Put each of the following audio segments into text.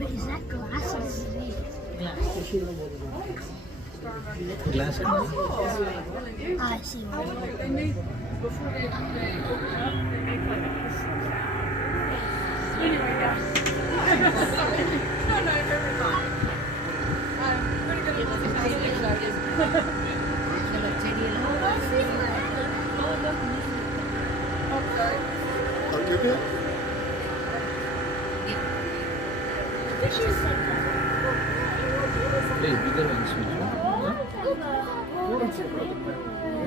Wait, is that glasses? Glass. I see. They made before they opened up. They make like anyway, yeah. No, you're fine. I'm pretty good at multitasking. Oh, sorry. Are you good? Please, bigger ones.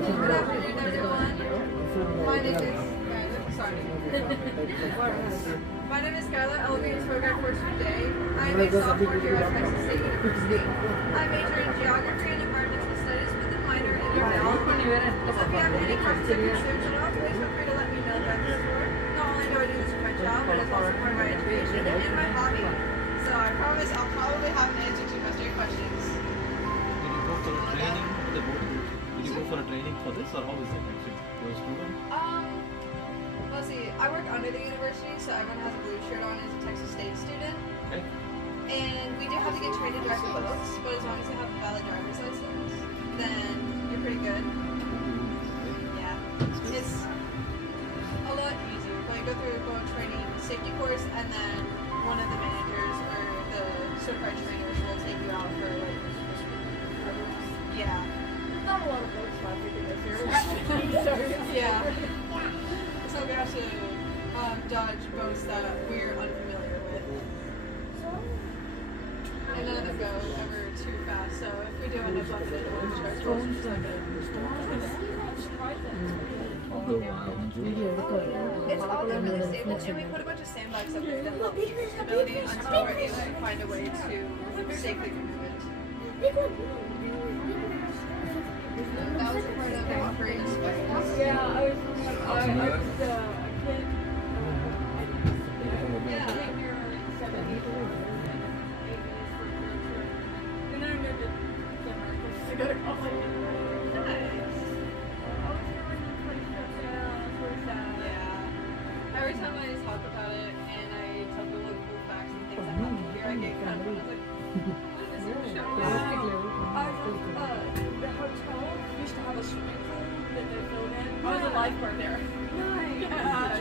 Good afternoon, everyone. My name is My name is Skylar. I'll be your tour guide for today. I'm a sophomore here at Texas State University. I major in geography and environmental studies with a minor in biology. So if you have any questions or concerns at all, please feel free to let me know about this tour. Not only do I do this for my job, but it's also part of my education and my hobby. So I promise I'll probably have an answer to most of your questions. Did you go for a training for this, or how is it actually? For a student? Let's see. I work under the university, so everyone has a blue shirt on as a Texas State student. Okay. And we do have to get trained to drive boats, but as long as you have a valid driver's license, then you're pretty good. Yeah. It's a lot easier. But you go through a boat training safety course, and then one of the managers or the certified trainers will take you out for like. Yeah. Not a lot of boats left in this area. Yeah. So we have to dodge boats that we're unfamiliar with. And none of them go ever too fast, so if we do end up bumping into one, it's just like it's all really stable, and we put a bunch of sandbags up there to help keep stability until we're able to find a way to safely remove it. That was part of the operating specialist. Yeah, I was a kid. Yeah. Came here in the 70s and 80s for a trip. And then I moved to Denmark to go to college. Nice. I was here when the place shut down. It's really sad. Yeah. Every time I talk about it and I tell people like cool facts and things that happened here, I get kind of like, what is this show? The hotel used to have a swimming pool that they filled in. I was a lifeguard there. Nice. Yeah.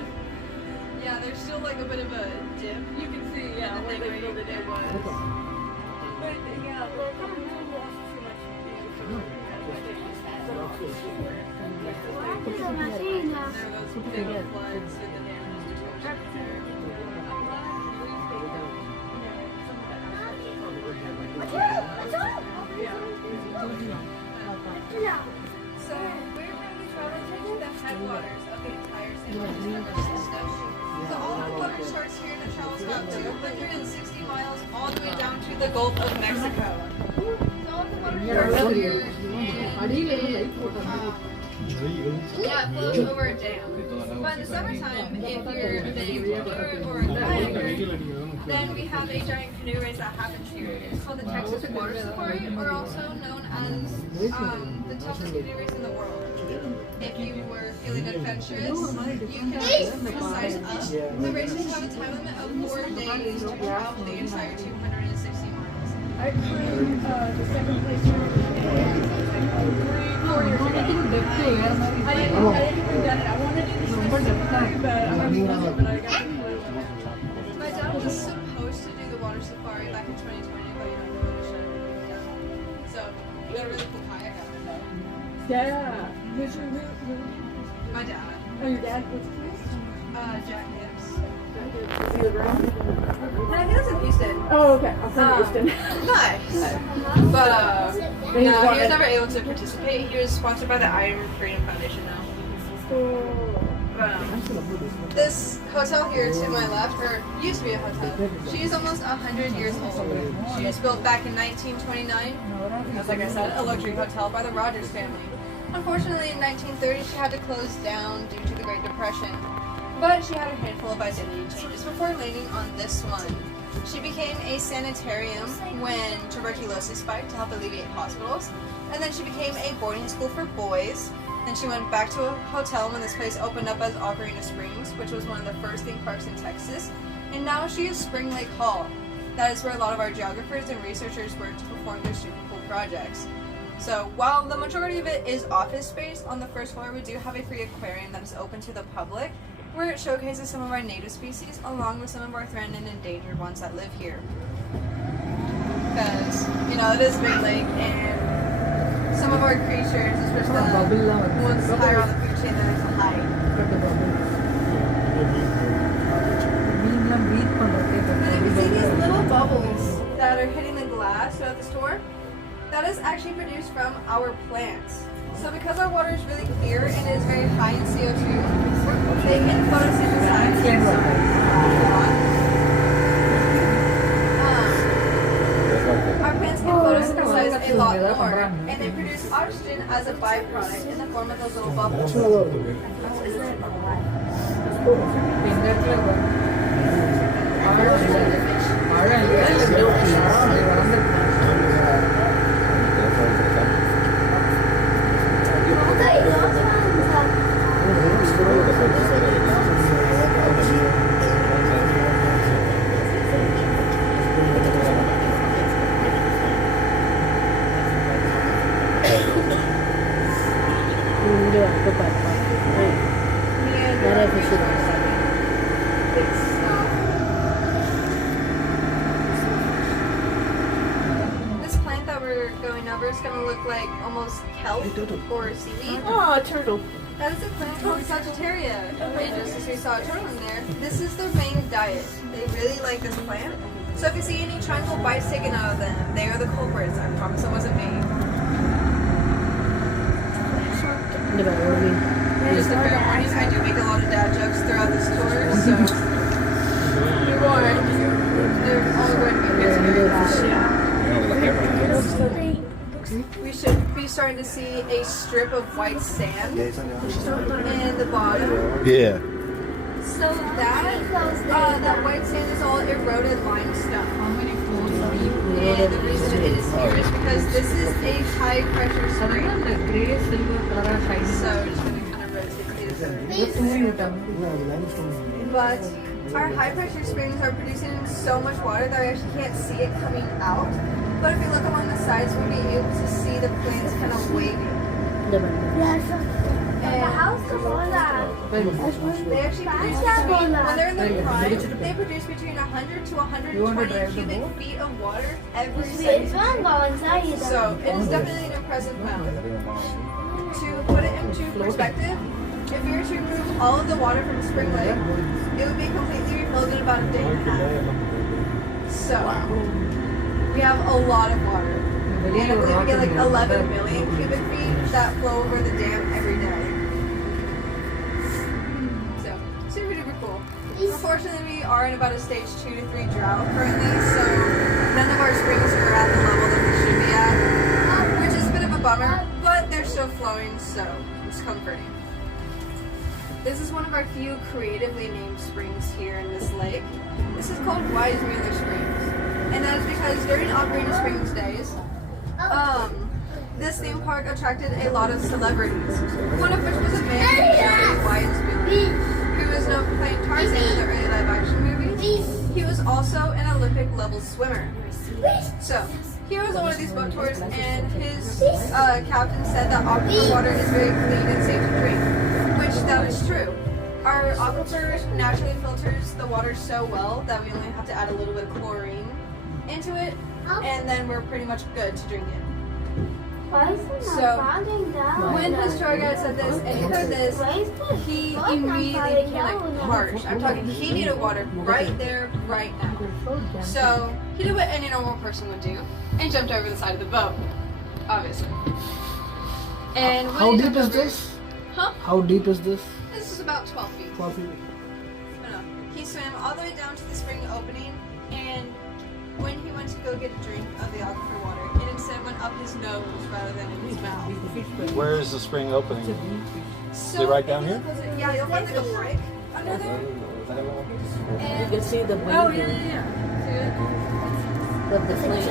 Yeah, there's still like a bit of a dip. You can see, in yeah, the where thing they filled it in. was. But yeah, well, I really lost too much. There were those big floods and the damage destruction there. So we're currently traveling to the headwaters of the entire San Francisco River system. So all the water starts here in the travels about 260 miles all the way down to the Gulf of Mexico. So all the water starts here and yeah, it flows over a dam. But in the summertime, if you're visiting Florida or a kayak, then we have a giant canoe race that happens here. It's called the Texas Water Safari, or also known as the toughest canoe race in the world. If you were feeling adventurous, you can size up. The races have a time limit of 4 days to travel the entire 260 miles. I flew the second place here like 4 years ago. I didn't bring that. I wanted to do the Swiss safari, but I got to fly. My dad was supposed to do the water safari back in 2020, but you know, COVID shut everything down. So we got a really cool kayak out of that. Yeah. Who's your My dad, Oh, your dad? What's his name? Jack Gibbs. Is he around? No, he lives in Houston. Oh, okay. I'm from Houston. Nice. But no, he was never able to participate. He was sponsored by the Iron Freedom Foundation now. This hotel here to my left, or used to be a hotel, she's almost 100 years old. She was built back in 1929. As like I said, a luxury hotel by the Rogers family. Unfortunately, in 1930, she had to close down due to the Great Depression. But she had a handful of identity changes before landing on this one. She became a sanitarium when tuberculosis spiked to help alleviate hospitals. And then she became a boarding school for boys. Then she went back to a hotel when this place opened up as Aquarium Springs, which was one of the first theme parks in Texas. And now she is Spring Lake Hall. that is where a lot of our geographers and researchers work to perform their super cool projects. So while the majority of it is office space, on the first floor we do have a free aquarium that is open to the public, where it showcases some of our native species along with some of our threatened and endangered ones that live here. Because, you know, it is a big lake and some of our creatures, especially the ones higher on the food chain that is high. But if you see these little bubbles that are hitting the glass throughout the store, that is actually produced from our plants. So because our water is really clear and it is very high in CO2, they can photosynthesize. Our plants can photosynthesize a lot more, and they produce oxygen as a byproduct in the form of those little bubbles. This plant that we're going over is going to look like almost kelp or seaweed. Oh, a turtle. That is a plant called Sagittaria, and just as we saw a turtle in there, this is their main diet. They really like this plant. So if you see any triangle bites taken out of them, they are the culprits. I promise it wasn't me. Just a fair warning, I do make a lot of dad jokes throughout this tour, so be warned. They're all going to be here. We should be starting to see a strip of white sand in the bottom. Yeah. So that white sand is all eroded limestone. And the reason it is here is because this is a high pressure spring. So just going to kind of rotate it. But our high pressure springs are producing so much water that we actually can't see it coming out. But if you look along the sides, we'll be able to see the plants kind of waving. And they actually produce between, when they're in their prime, they produce between 100 to 120 cubic feet of water every second. So it is definitely an impressive amount. To put it into perspective, if you were to remove all of the water from the spring lake, it would be completely refilled in about a day and a half. So we have a lot of water. And I believe we get like 11 million cubic feet that flow over the dam every day. So, super duper cool. Unfortunately, we are in about a stage 2 to 3 drought currently, so none of our springs are at the level that we should be at, which is a bit of a bummer, but they're still flowing, so it's comforting. This is one of our few creatively named springs here in this lake. This is called Weissmuller Springs, and that is because during Aquarium Springs days, this theme park attracted a lot of celebrities, one of which was a man named Jerry Weissmuller, who was known for playing Tarzan in the early live-action movies. He was also an Olympic-level swimmer. So, he was on one of these boat tours, and his captain said that aquifer water is very clean and safe to drink, which that is true. Our aquifer naturally filters the water so well that we only have to add a little bit of chlorine into it, and then we're pretty much good to drink it. So, when his tour guide said this and he heard this, he immediately became like harsh. I'm talking, he needed water right there, right now. So, he did what any normal person would do and jumped over the side of the boat, obviously. And when How he deep jumped is over- this? Huh? How deep is this? This is about 12 feet. 12 feet. No. He swam all the way down to the spring opening, and when he went to go get a drink of the aquifer water, it instead went up his nose rather than in his mouth. Where is the spring opening? So, right down if you here? look closer- Yeah, you'll find like a brick under there. And, You can see the oh, yeah. But the flame.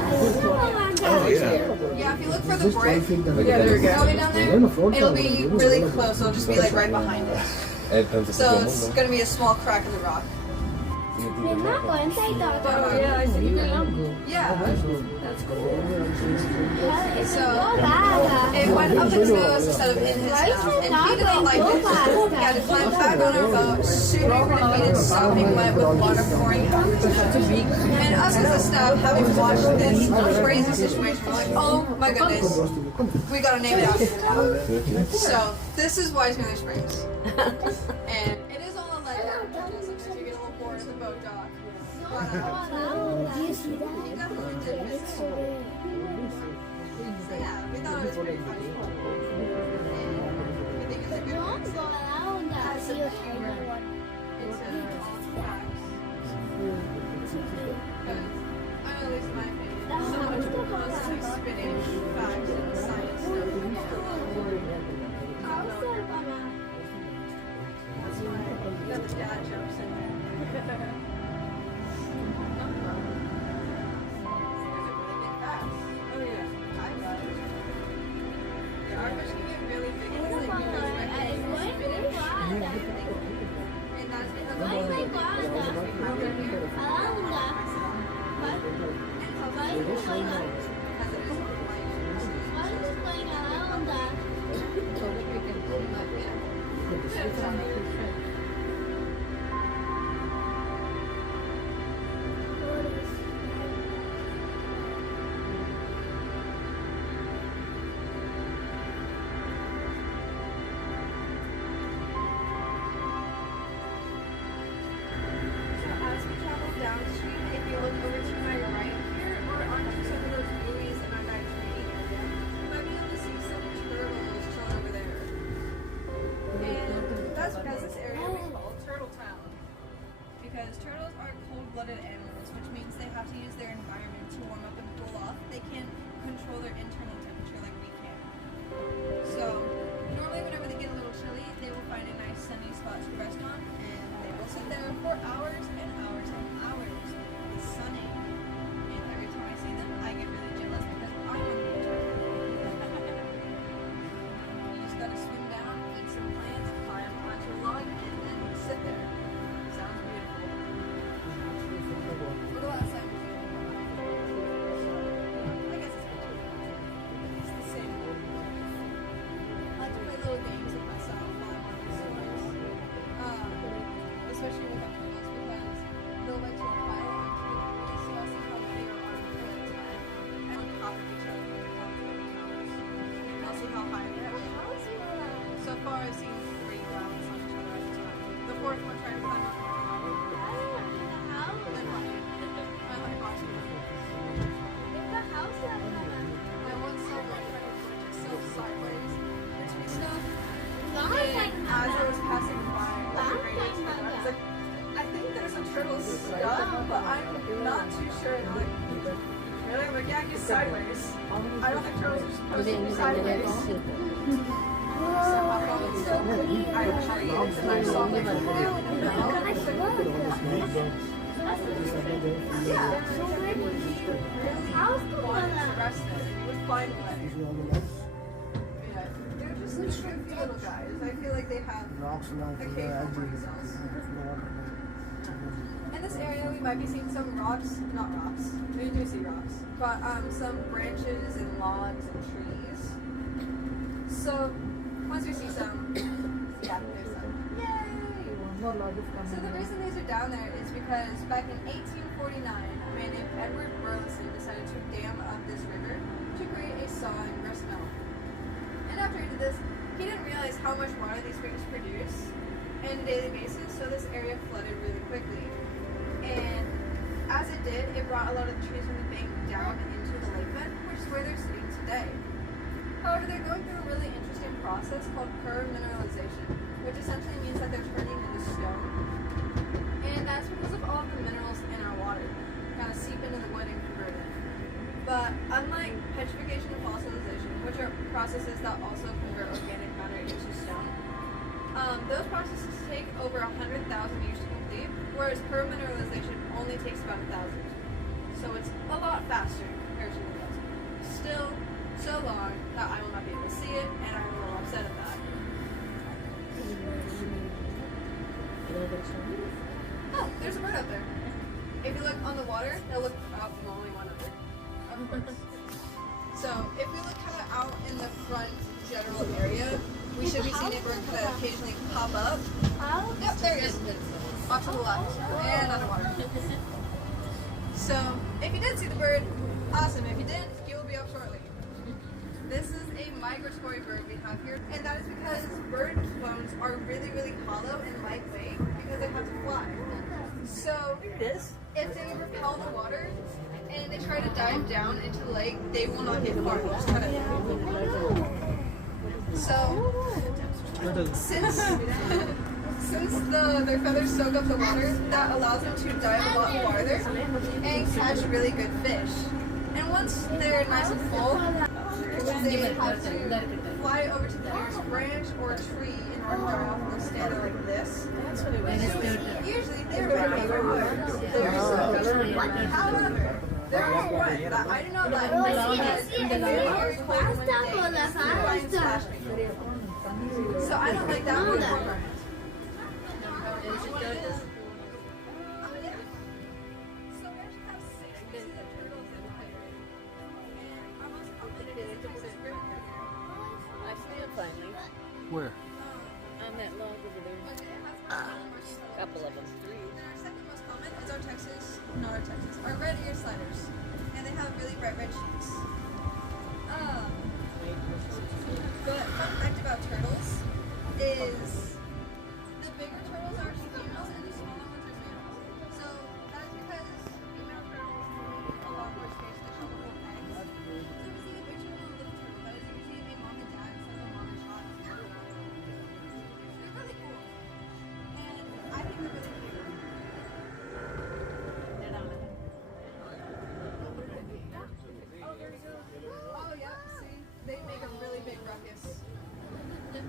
Oh, yeah. Yeah, if you look for the brick, Yeah, there we go. going down there, it'll be really close. It'll just be like right behind it. So it's going to be a small crack in the rock. Miền Bắc của em thấy tỏ tỏ. Oh yeah, I see. Yeah. That's cool. So it went up its nose instead of in his mouth, and he didn't like it. He had to climb back on our boat, super defeated, sopping wet with water pouring out. And us as a staff, having watched this crazy situation, we're like, oh my goodness, we gotta name it after him. So this is Weissmuller Springs, and it is all a legend. Sometimes you get a little bored at the boat dock. Do you see that? He definitely did visit. So yeah, we thought it was pretty funny. And we think it's a good No, one. go around that. Has See some what everyone. into all the facts. Because I know, at least in my opinion, so much of us like spinning facts and science stuff. That's why you got the dad jokes in there. Those are really big facts. Oh yeah. I love it. Yeah, our fish can get really big. It's like because my head is spinach. And that's because of all the big fish we have in here. And because it is on So that we can go. So as we travel downstream, if you look over to my right here, or onto some of those buoys in our dive training area, you might be able to see some turtles chilling over there. And that's because this area we call Turtle Town. Because turtles are cold-blooded animals, which means they have to use their environment to warm up and cool off. They can't control their internal temperature like we can. So normally whenever they get a little chilly, they will find a nice sunny spot to rest on, and they will sit there for hours and hours and hours sunning. And every time I see them, I get really jealous because I want to be a turtle. You just gotta swim down, eat some plants, climb onto a log, and then sit there. Sounds beautiful. What about that? I guess it's good. It's the same. I like to play little games with myself while I'm on these swims. Especially with our turtles because they'll like to pile onto the buoy, so I'll see how many are on for a time and on top of each other when they're on the towers. And I'll see how high they are. So far I've seen 3 balance on each other at a time. The 4th one trying to climb up on top. And then watching. I like watching them. I once saw one trying to put itself sideways between stuff. And as I was passing by, like a radio tower, I was like, I think there's a turtle stuck, but I'm not too sure. And I'm like, really? I'm like, yeah, he's sideways. I don't think turtles are supposed to be sideways. So I found it so pretty. I tree, and I saw like a flail and a bell. And I said, yeah. How's the one to rest there? You would find one. Yeah, they're just like goofy little guys. I feel like they have occasional reasons. In this area, we might be seeing some rocks, not rocks, we do see rocks, but some branches and logs and trees. So, once we see some, yeah, there's some. Yay! So the reason these are down there is because back in 1849, a man named Edward Burleson decided to dam up this river to create a saw and grist mill. And after he did this, he didn't realize how much water these springs produce on a daily basis, so this area flooded really quickly. And as it did, it brought a lot of the trees from the bank down into the lake bed, which is where they're sitting today. However, they're going through a really interesting process called permineralization, which essentially means that they're turning into stone. And that's because of all of the minerals in our water kind of seep into the wood and convert it. But unlike petrification and fossilization, which are processes that also convert organic matter into stone, those processes take over 100,000 years to complete, whereas permineralization only takes about 1,000. So it's a lot faster in comparison to those. Still, so long that I will not be able to see it, and I'm a little upset at that. Oh, there's a bird out there. If you look on the water, they'll look out from only one other. Of course. So if we look kind of out in the front general area, we should be seeing a bird kind of occasionally pop up. Out? Yep, there he is. Off to the left and underwater. So if you did see the bird, awesome. If you didn't, he will be up shortly. This is a migratory bird we have here, and that is because bird bones are really, really hollow and lightweight because they have to fly. So if they repel the water and they try to dive down into the lake, they will not get far. They'll just kind of. So since their feathers soak up the water, that allows them to dive a lot farther and catch really good fish. And once they're nice and full, they have to fly over to the nearest branch or tree in order to dry off. They'll stand there like this. Usually they're ready for birds. However, there is one that I do not like because it's very cold when they fly and splash me. So I don't like that one. I see him finally. Where? On that log over there. A couple of them. Three. And our second most common is our red ear sliders. And they have really bright red cheeks. But fun fact about turtles is the bigger turtles are actually females and the smaller ones are males. So that is because female turtles need a lot more space to show the whole eggs. So if you see the big turtle and the little turtle, that is usually a mom and dad instead of a mom and child. They're really cool. And I think they're really cute. Oh yeah, see? They make a really big ruckus. And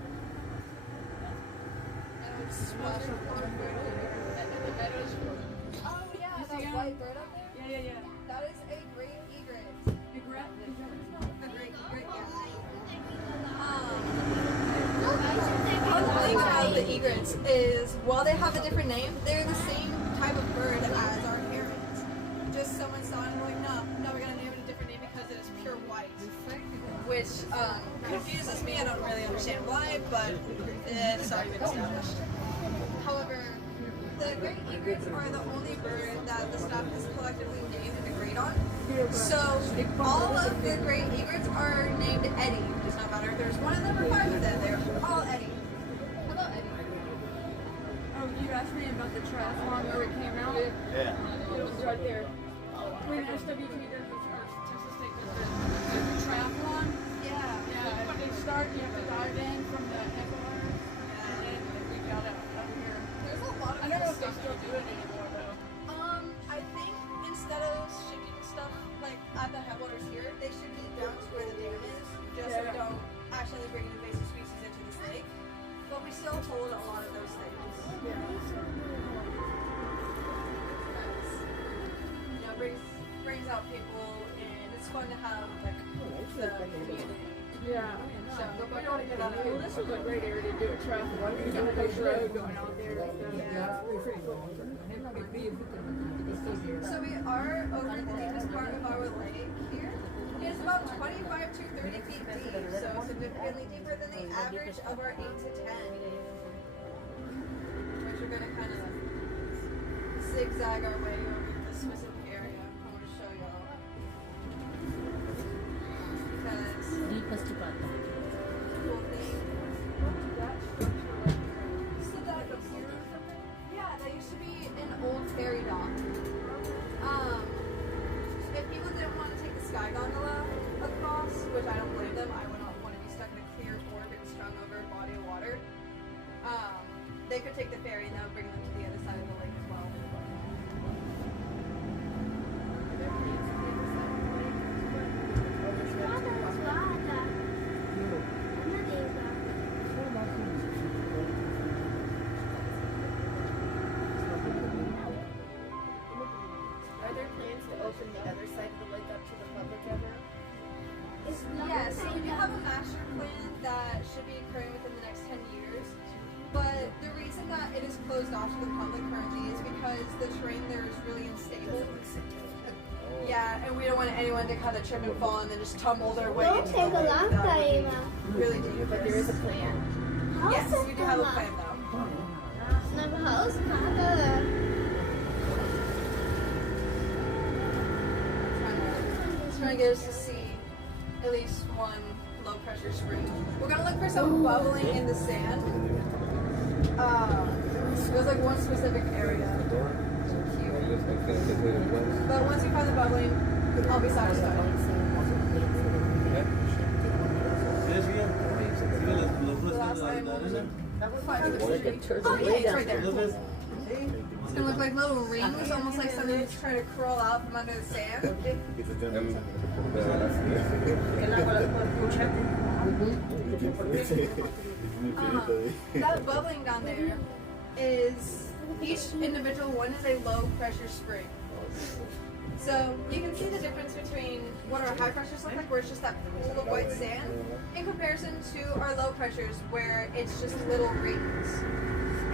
it would splash up water. Meadows. Oh yeah, that white bird up there? Yeah. That is a great egret. Egret? A great egret, yeah. One thing about the egrets is, while they have a different name, they're the same type of bird as our herons. Just someone saw it and like, no, we're gonna name it a different name because it is pure white. Which confuses me. I don't really understand why, but it's already been established. However, the great egrets are the only bird that the staff has collectively named and agreed on. So all of the great egrets are named Eddie. It does not matter if there's one of them or five of them. They're all Eddie. Hello, Eddie. You asked me about the triathlon where it came out. Yeah. It was right there. When SWT does the Texas State does the triathlon. Yeah. Yeah, when they start, you have to dive in from the headwater, and then we got out here. There's a lot of I don't know if they stuff. still do it anymore though. I think instead of shipping stuff like at the headwaters here, they should be down to where the dam is, just so we don't actually bring an invasive species into this lake. But we still hold a lot of those things. You know, brings out people, and it's fun to have like the community. Yeah. So We don't want to get out of here. This was a great area to do a triathlon. You got a coach road going out there. So we are over the deepest part of our lake here. It is about 25 to 30 feet deep, so significantly deeper than the average of our 8 to 10. Which we're going to kind of zigzag our way over this specific area. I want to show y'all. Because Deepest part. cool thing. So that up here. Yeah, that used to be an old ferry dock. If people didn't want to take the sky gondola across, which I don't blame them, I would not want to be stuck in a clear orbit strung over a body of water. They could take the ferry and that would bring them to the other side of the lake as well. Are there plans to open the other side of the lake up to the public ever? Yeah, so we do have a master plan that should be occurring within the next 10 years. But the reason that it is closed off to the public currently is because the terrain there is really unstable. Yeah, and we don't want anyone to kind of trip and fall and then just tumble their way Don't into take the a lake. long That would time. be really dangerous. But there is a plan. Yes, we do have a plan though. Snap house, not Trying to get us to see at least one low pressure spring. We're gonna look for some bubbling in the sand. There's like one specific area. Cute. But once you find the bubbling, I'll be satisfied. The last time it's right there. It's gonna look like little rings, almost like something's trying to crawl out from under the sand. That bubbling down there is, each individual one is a low pressure spring. So you can see the difference between what our high pressures look like, where it's just that pool of white sand, in comparison to our low pressures, where it's just little rings.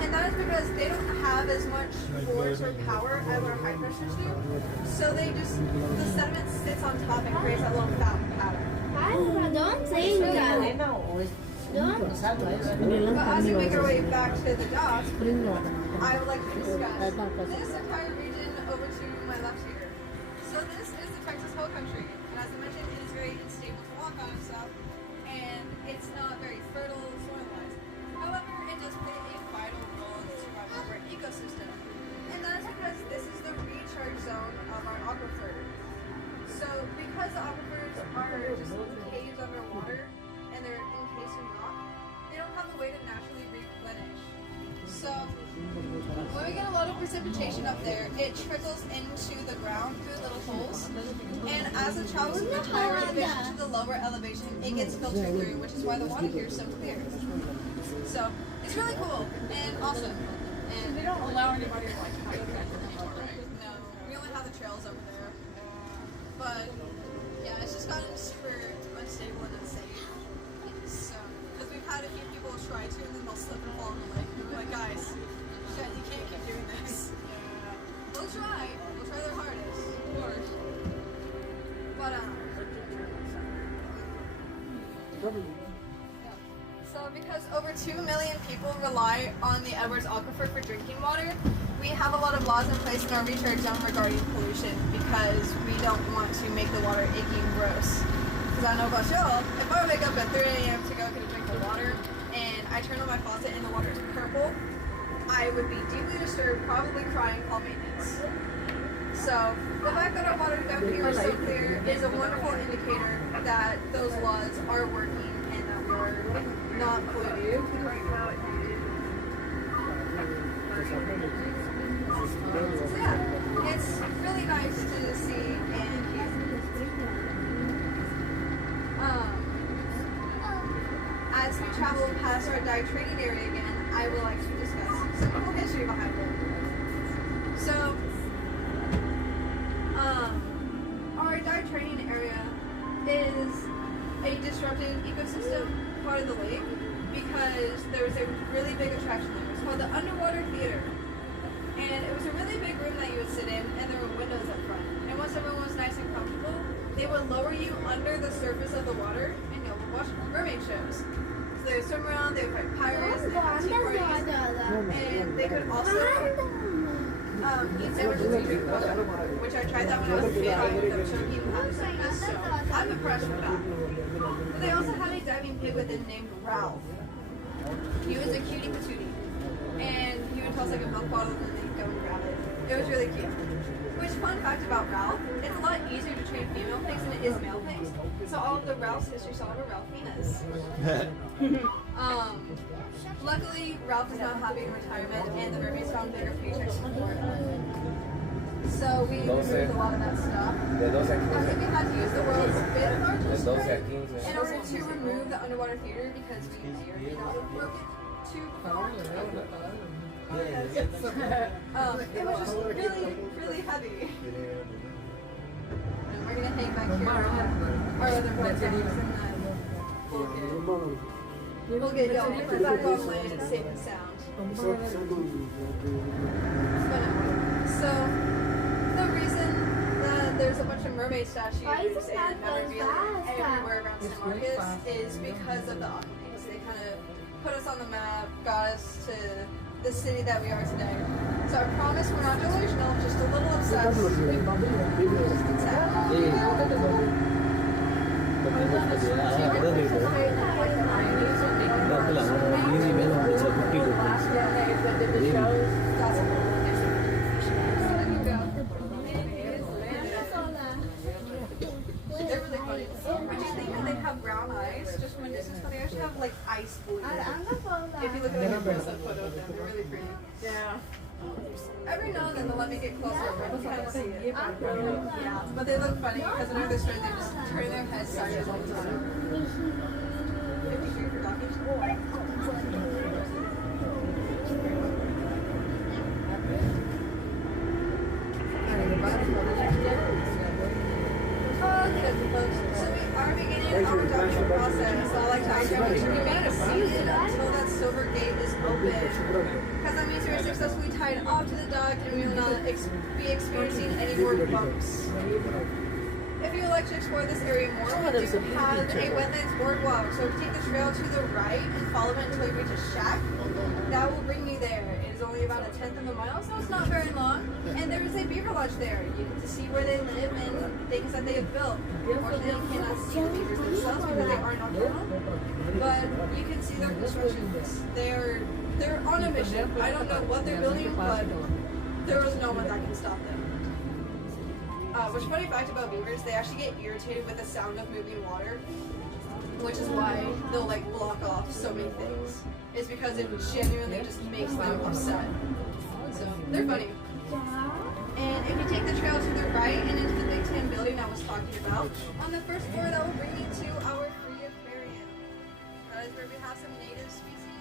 And that is because they don't have as much force or power as our high pressures do. So they just, the sediment sits on top and creates that little fountain pattern. don't think that. Don't. But as we make our way back to the dock, I would like to discuss this entire region over to my left here. So this is the Texas Hill Country, and as I mentioned, it is very unstable to walk on and stuff, and it's not very fertile soil-wise. However, it does play a vital role in the survival of our ecosystem, and that is because this is the recharge zone of our aquifer. So because the aquifers are just caves underwater, and they're encased in rock, they don't have a way to naturally replenish. So when we get a lot of precipitation up there, it trickles into the ground through little holes, and as it travels from the higher elevation to the lower elevation, it gets filtered through, which is why the water here is so clear. So it's really cool and awesome. And They don't allow anybody to like hike that anymore, right? no, we only have the trails over there. But yeah, it's just gotten super unstable and unsafe. So, because we've had a few people try to, and then they'll slip and fall in the lake. And we're like, guys, you can't keep doing this. We'll try their hardest, of course. But so because over 2 million people rely on the Edwards Aquifer for drinking water, we have a lot of laws in place in our recharge zone regarding pollution because we don't want to make the water icky and gross. Because I know about y'all, if I wake up at 3 a.m. to go get a drink of water and I turn on my faucet and the water is purple, I would be deeply disturbed, probably crying, call maintenance. So the fact that our water down here is so clear is a wonderful indicator that those laws are working and that we're not polluted. So yeah, it's really nice to see and hear. As we travel past our dive training area again, I would like to discuss some cool history behind it. So, our dive training area is a disrupted ecosystem part of the lake because there was a really big attraction there. It's called the Underwater Theater. And it was a really big room that you would sit in, and there were windows up front. And once everyone was nice and comfortable, they would lower you under the surface of the water, and you would watch mermaid shows. So they would swim around, they would fight pirates, they would have tea parties, and they could also eat sandwiches and drink water, which I tried that when I was a kid. I ended up choking on the surface, so I'm impressed with that. But they also had a diving pig with him named Ralph. He was a cutie patootie, and he would toss like a milk bottle and then they'd go and grab it. It was really cute. Which, fun fact about Ralph, it's a lot easier to train female pigs than it is male pigs. So all of the Ralph's history saw have a Ralphinas. Luckily, Ralph is now happy in retirement, and the mermaids found bigger paychecks in Florida. So we removed a lot of that stuff. I think we had to use the world's fifth largest crane in order to remove the underwater theater because we may or may not have broken two before. It was just really, really heavy. And we're gonna hang back here on our other boat tanks and then bulkhead. we'll get going. If we're back on land, it's safe and sound. So, the reason that there's a bunch of mermaid statues Why is it and not memorabilia fast? everywhere around San Marcos is because of the Aquariums. They kind of put us on the map, got us to the city that we are today. So I promise we're not delusional, just a little obsessed. Just sad. They're really funny. Would you think that they have brown eyes? Just from a distance, but they actually have like ice blue. If you look at the close-up photo of them, they're really pretty. Yeah. Every now and then they'll let me get closer up and kind of see it. Yeah, but they look funny because whenever they're straight, they just turn their heads sideways all the time. 53 for Dawkins. So we are beginning our adoption process. So I like to ask everyone to remain seated until that silver gate is open. Because that means you're successfully tied off to the dock and we will not be experiencing any more bumps. If you would like to explore this area more, we do have a wetlands boardwalk. So if you take the trail to the right and follow it until you reach a shack, that will bring you there. It is only about 1/10 of a mile, so it's not very long. And there is a beaver lodge there. You get to see where they live and things that they have built. Unfortunately, you cannot see the beavers themselves because they are nocturnal. But you can see their constructions. They're on a mission. I don't know what they're building, but there is no one that can stop them. Which funny fact about beavers, they actually get irritated with the sound of moving water, which is why they'll like block off so many things. It's because it genuinely just makes them upset. So they're funny. And if you take the trail to the right and into the Big Tan building I was talking about, on the first floor that will bring you to our free aquarium. That is where we have some native species